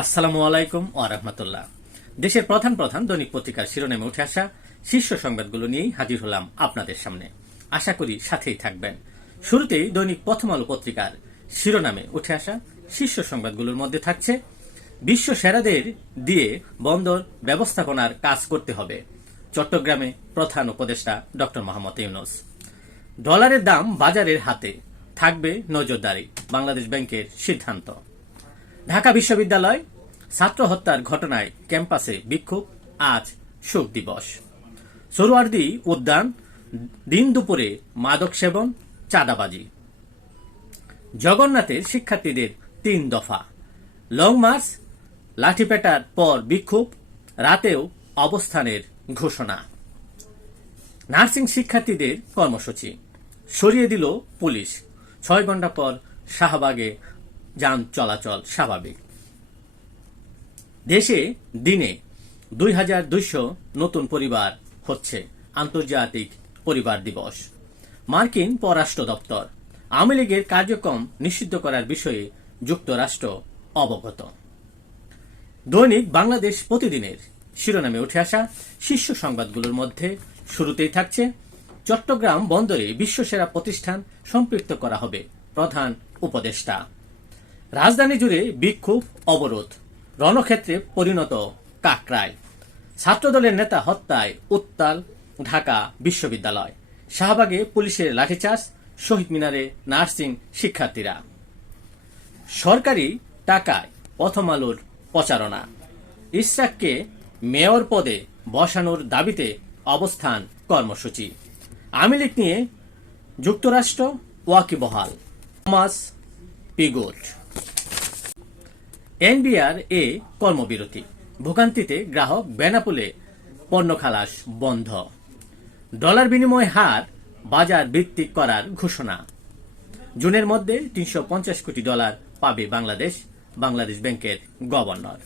আসসালামু আলাইকুম ও রহমতুল্লাহ। দেশের প্রধান প্রধান দৈনিক পত্রিকার শিরোনামে উঠে আসা শীর্ষ সংবাদগুলো নিয়েই হাজির হলাম আপনাদের সামনে। আশা করি সাথেই থাকবেন। শুরুতেই দৈনিক প্রথম আলো পত্রিকার শিরোনামে উঠে আসা শীর্ষ সংবাদগুলোর মধ্যে থাকছে, বিশ্ব সেরাদের দিয়ে বন্দর ব্যবস্থাপনার কাজ করতে হবে। চট্টগ্রামে প্রধান উপদেষ্টা ডক্টর মোহাম্মদ ইউনুস। ডলারের দাম বাজারের হাতে, থাকবে নজরদারি, বাংলাদেশ ব্যাংকের সিদ্ধান্ত। ঢাকা বিশ্ববিদ্যালয় ছাত্র হত্যার ঘটনায় ক্যাম্পাসে বিক্ষোভ, আজ শোক দিবস। সরোয়ার্দি উদ্যান, দিন দুপুরে মাদক সেবন, চাঁদাবাজি। জগন্নাথের শিক্ষার্থীদের তিন দফা। লং মার্চ, লাঠিপেটার পর বিক্ষোভ, রাতেও অবস্থানের ঘোষণা। নার্সিং শিক্ষার্থীদের কর্মসূচি। সরিয়ে দিল পুলিশ। ছয় ঘণ্টা পর শাহবাগে যান চলাচল স্বাভাবিক। দেশে দিনে দুই হাজার দুইশো নতুন পরিবার হচ্ছে আন্তর্জাতিক পরিবার দিবস। মার্কিন পররাষ্ট্র দপ্তর, আওয়ামী লীগের কার্যক্রম নিষিদ্ধ করার বিষয়ে যুক্তরাষ্ট্র অবগত। দৈনিক বাংলাদেশ প্রতিদিনের শিরোনামে উঠে আসা শীর্ষ সংবাদগুলোর মধ্যে শুরুতেই থাকছে, চট্টগ্রাম বন্দরে বিশ্বসেরা প্রতিষ্ঠান সম্পৃক্ত করা হবে প্রধান উপদেষ্টা। রাজধানী জুড়ে বিক্ষোভ, অবরোধ। রণক্ষেত্রে পরিণত কাকরায় ছাত্রদলের নেতা হত্যায় উত্তাল ঢাকা বিশ্ববিদ্যালয়। শাহবাগে পুলিশের লাঠিচার্জ, শহীদ মিনারে নার্সিং শিক্ষার্থীরা। সরকারি টাকায় প্রথম আলোর প্রচারণা। ইসরাককে মেয়র পদে বসানোর দাবিতে অবস্থান কর্মসূচি। আওয়ামী লীগ নিয়ে যুক্তরাষ্ট্র ওয়াকিবহাল। Thomas Pigott. এনবিআর এ কর্মবিরতি। ভোগান্তিতে গ্রাহক বেনাপুলে পণ্য খালাস বন্ধ। ডলার বিনিময় হার বাজার ভিত্তিক করার ঘোষণা। জুনের মধ্যে তিনশো পঞ্চাশ কোটি ডলার পাবে বাংলাদেশ বাংলাদেশ ব্যাংকের গভর্নর।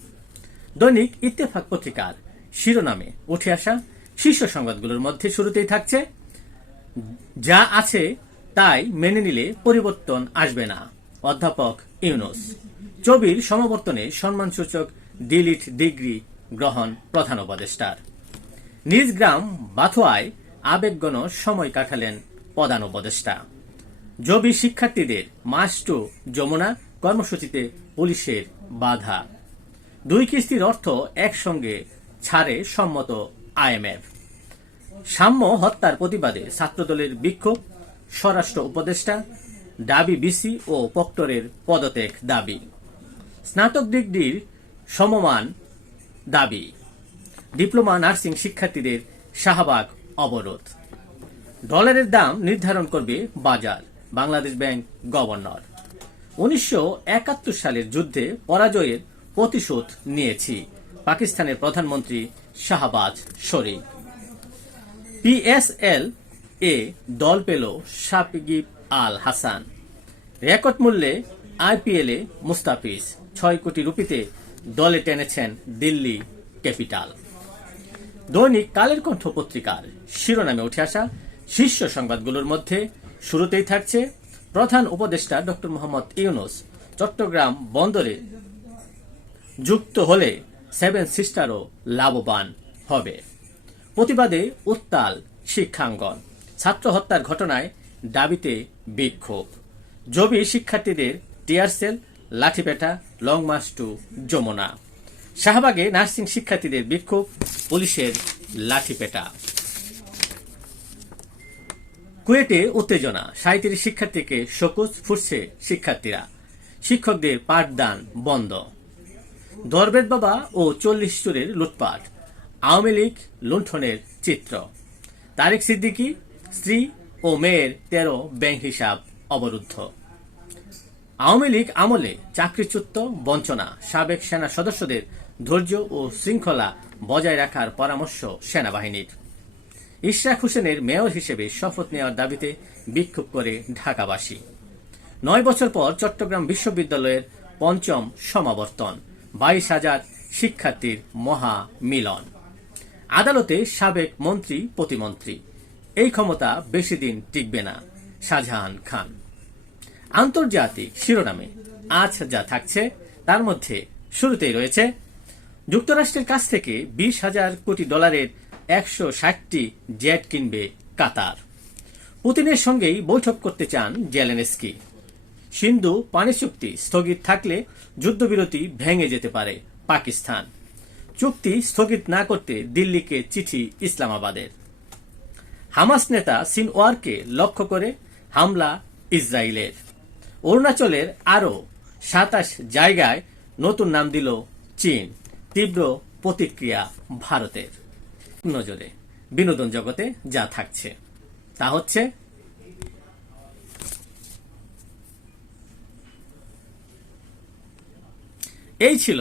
দৈনিক ইত্তেফাক পত্রিকার শিরোনামে উঠে আসা শীর্ষ সংবাদগুলোর মধ্যে শুরুতেই থাকছে, যা আছে তাই মেনে নিলে পরিবর্তন আসবে না। অধ্যাপক ইউনুস। চবির সমাবর্তনে সম্মানসূচক ডিলিট ডিগ্রি গ্রহণ প্রধান উপদেষ্টার। নিজ গ্রাম বাথোয়ায় আবেগগণ সময় কাটালেন প্রধান উপদেষ্টা। জবি শিক্ষার্থীদের মাস টু যমুনা কর্মসূচিতে পুলিশের বাধা। দুই কিস্তির অর্থ একসঙ্গে ছাড়ে সম্মত আইএমএফ। সাম্য হত্যার প্রতিবাদে ছাত্রদলের বিক্ষোভ, স্বরাষ্ট্র উপদেষ্টা দাবি বিসি ও পক্টরের পদত্যাগ দাবি। স্নাতক ডিগ্রির সমমান দাবি। ডিপ্লোমা নার্সিং শিক্ষার্থীদের শাহবাগ অবরোধ। ডলারের দাম নির্ধারণ করবে বাজার, বাংলাদেশ ব্যাংক গভর্নর। উনিশশো একাত্তর সালের যুদ্ধে পরাজয়ের প্রতিশোধ নিয়েছি, পাকিস্তানের প্রধানমন্ত্রী শাহবাজ শরীফ। পিএসএল এ দল পেল সাকিব আল হাসান। রেকর্ড মূল্যে আইপিএলে মুস্তাফিজ। ছয় কোটি রুপিতে দলে টেনেছেন দিল্লি ক্যাপিটাল। দৈনিক কালের কণ্ঠ পত্রিকার শিরোনামে উঠে আসা শীর্ষ সংবাদগুলোর মধ্যে শুরুতেই থাকছে প্রধান উপদেষ্টা ডক্টর মোহাম্মদ ইউনুস চট্টগ্রাম বন্দরে যুক্ত হলে সেভেন সিস্টারও লাভবান হবে। প্রতিবাদে উত্তাল শিক্ষাঙ্গন। ছাত্র হত্যার ঘটনায় দাবিতে বিক্ষোভ। জবি শিক্ষার্থীদের টিয়ারসেল লাঠিপেটা লং মার্চ টু যমুনা। শাহবাগে নার্সিং শিক্ষার্থীদের বিক্ষোভ, পুলিশের লাঠিপেটা। কুয়েটে উত্তেজনা সাঁত্রিশ শিক্ষার্থীকে শোকজ ফুটছে শিক্ষার্থীরা। শিক্ষকদের পাঠদান বন্ধ। দরবেদ বাবা ও চল্লিশ চোরের লুটপাট, আওয়ামী লীগ লুণ্ঠনের চিত্র। তারেক সিদ্দিকী, স্ত্রী ও মেয়ের তেরো ব্যাংক হিসাব অবরুদ্ধ। আওয়ামী লীগ আমলে চাকরিচ্যুত বঞ্চনা, সাবেক সেনা সদস্যদের ধৈর্য ও শৃঙ্খলা বজায় রাখার পরামর্শ সেনাবাহিনীর। ইশরাক হোসেনের মেয়র হিসেবে শপথ নেওয়ার দাবিতে বিক্ষোভ করে ঢাকাবাসী। নয় বছর পর চট্টগ্রাম বিশ্ববিদ্যালয়ের পঞ্চম সমাবর্তন, বাইশ হাজার শিক্ষার্থীর মহা মিলন। আদালতে সাবেক মন্ত্রী, প্রতিমন্ত্রী, এই ক্ষমতা বেশি দিন টিকবে না, শাহজাহান খান। আন্তর্জাতিক শিরোনামে আজ যা থাকছে, তার মধ্যে শুরুতেই রয়েছে, যুক্তরাষ্ট্রের কাছ থেকে বিশ হাজার কোটি ডলারের একশো ষাটটি জেট কিনবে কাতার। পুতিনের সঙ্গেই বৈঠক করতে চান জেলেনস্কি। সিন্ধু পানি চুক্তি স্থগিত থাকলে যুদ্ধবিরতি ভেঙে যেতে পারে পাকিস্তান। চুক্তি স্থগিত না করতে দিল্লিকে চিঠি ইসলামাবাদের। হামাস নেতা সিনওয়ারকে লক্ষ্য করে হামলা ইসরায়েলের। অরুণাচলের আরও সাতাশ জায়গায় নতুন নাম দিল চীন, তীব্র প্রতিক্রিয়া ভারতের। নজরে, বিনোদন জগতে যা থাকছে, তা হচ্ছে এই ছিল